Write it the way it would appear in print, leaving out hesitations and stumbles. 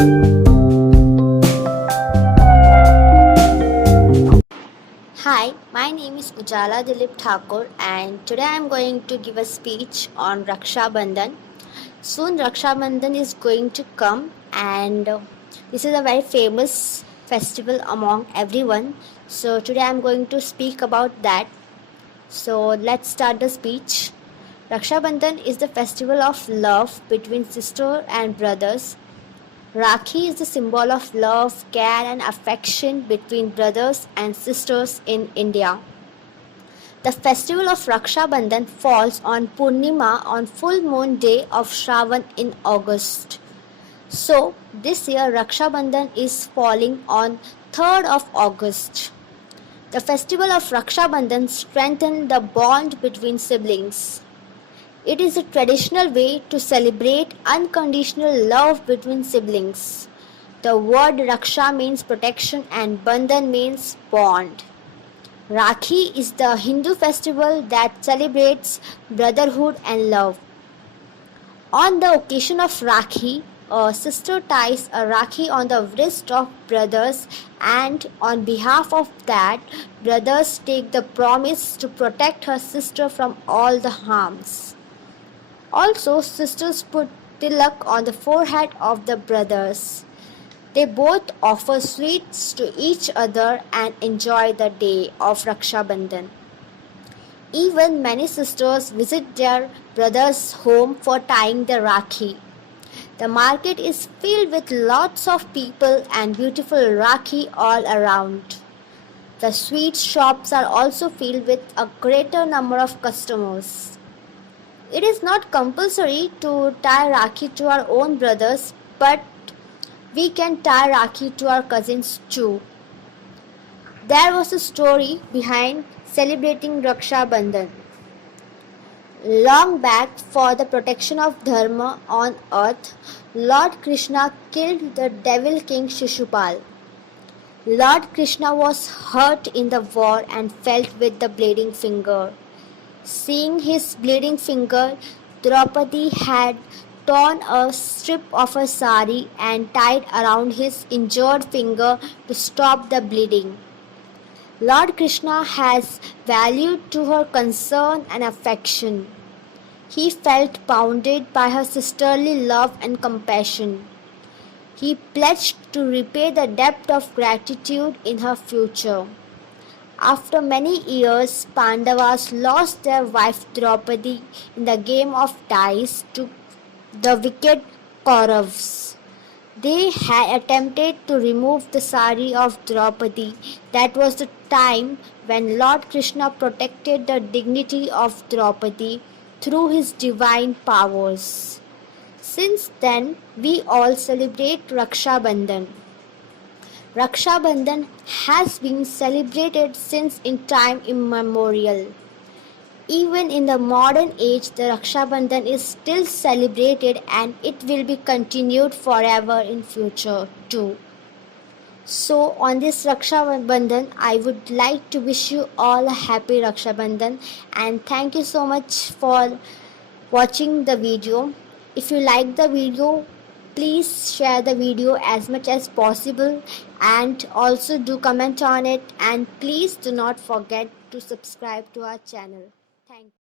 Hi, my name is Ujala Dilip Thakur and today I am going to give a speech on Raksha Bandhan. Soon Raksha Bandhan is going to come and this is a very famous festival among everyone. So today I am going to speak about that. So let's start the speech. Raksha Bandhan is the festival of love between sister and brothers. Rakhi is the symbol of love, care, and affection between brothers and sisters in India. The festival of Raksha Bandhan falls on Purnima on full moon day of Shravan in August. So, this year Raksha Bandhan is falling on 3rd of August. The festival of Raksha Bandhan strengthens the bond between siblings. It is a traditional way to celebrate unconditional love between siblings. The word Raksha means protection and Bandhan means bond. Rakhi is the Hindu festival that celebrates brotherhood and love. On the occasion of Rakhi, a sister ties a Rakhi on the wrist of brothers, and on behalf of that, brothers take the promise to protect her sister from all the harms. Also, sisters put tilak on the forehead of the brothers. They both offer sweets to each other and enjoy the day of Raksha Bandhan. Even many sisters visit their brother's home for tying the Rakhi. The market is filled with lots of people and beautiful Rakhi all around. The sweet shops are also filled with a greater number of customers. It is not compulsory to tie Rakhi to our own brothers, but we can tie Rakhi to our cousins too. There was a story behind celebrating Raksha Bandhan. Long back, for the protection of Dharma on earth, Lord Krishna killed the devil king Shishupal. Lord Krishna was hurt in the war and fell with the bleeding finger. Seeing his bleeding finger, Draupadi had torn a strip of her sari and tied around his injured finger to stop the bleeding. Lord Krishna has valued to her concern and affection. He felt bounded by her sisterly love and compassion. He pledged to repay the debt of gratitude in her future. After many years, Pandavas lost their wife Draupadi in the game of dice to the wicked Kauravas. They had attempted to remove the sari of Draupadi. That was the time when Lord Krishna protected the dignity of Draupadi through his divine powers. Since then, we all celebrate Raksha Bandhan. Raksha Bandhan has been celebrated since in time immemorial. Even in the modern age, the Raksha Bandhan is still celebrated and it will be continued forever in future too. So on this Raksha Bandhan, I would like to wish you all a happy Raksha Bandhan and thank you so much for watching the video. If you like the video, please share the video as much as possible and also do comment on it, and please do not forget to subscribe to our channel.